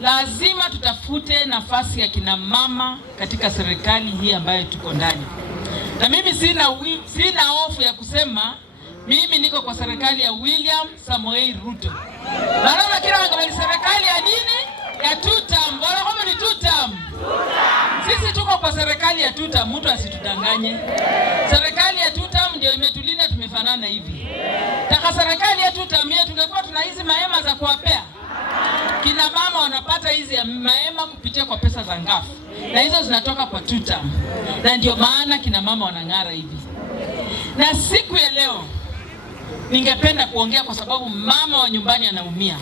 lazima tutafute nafasi ya kina mama katika serikali hii ambayo tuko ndani. Na mimi sina hofu ya kusema mimi niko kwa serikali ya William Samoei Ruto. Naona kila kama ni serikali ya nini? Ya 2 term. Bora kama ni 2 term. Sisi tuko kwa serikali ya 2 term, mtu asitudanganye. Serikali ya 2 term ndio imetulinda tumefanana hivi. Taka serikali ya 2 term yetu tungekuwa tuna hizi mahema za kuwapea. Kina mama wanapata hizi mahema kupitia kwa pesa za ngafu. Na hizo zinatoka kwa 2 term. Na ndio maana kina mama wanang'ara hivi. Na siku ya leo ningependa kuongea kwa sababu mama wa nyumbani anaumia.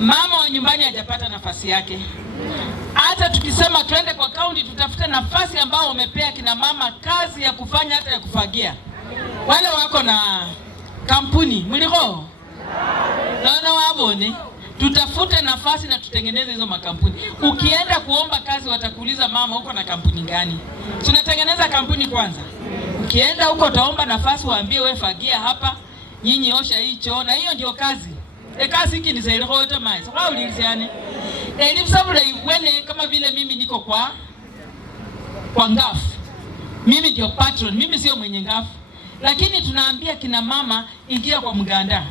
Mama wa nyumbani hajapata nafasi yake. Hata tukisema twende kwa kaunti tutafute nafasi ambao wamepea kina mama kazi ya kufanya hata ya kufagia. Wale wako na kampuni, mliko? Naona wabone. Tutafute nafasi na tutengeneze hizo makampuni. Ukienda kuomba kazi watakuuliza mama uko na kampuni gani? Tunatengeneza kampuni kwanza. Ukienda huko utaomba nafasi waambie wewe fagia hapa, nyinyi osha hicho, na hiyo ndio kazi. Kazi hiki ni zaidi hote mai. Kwa uliziane. Elimu sabula iwene kama vile mimi niko kwa ngafu. Mimi ndio patron, mimi sio mwenye ngafu. Lakini tunaambia kina mama ingia kwa mganda.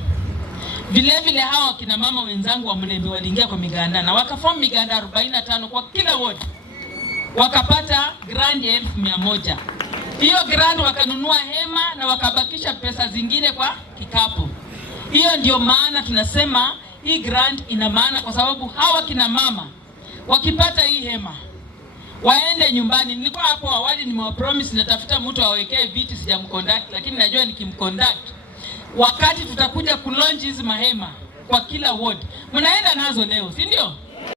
Vile vile hawa kina mama wenzangu wa Mlembe waliingia kwa miganda na wakaform miganda 45 kwa kila ward. Wakapata grant ya 1,100. Hiyo grant wakanunua hema na wakabakisha pesa zingine kwa kikapu. Hiyo ndio maana tunasema hii grant ina maana kwa sababu hawa kina mama wakipata hii hema waende nyumbani. Nilikuwa hapo awali nimewapromise natafuta mtu awekee viti sijamconduct, lakini najua nikimconduct wakati tutakuja kulaunch hizi mahema kwa kila ward. Mnaenda nazo leo, si ndio?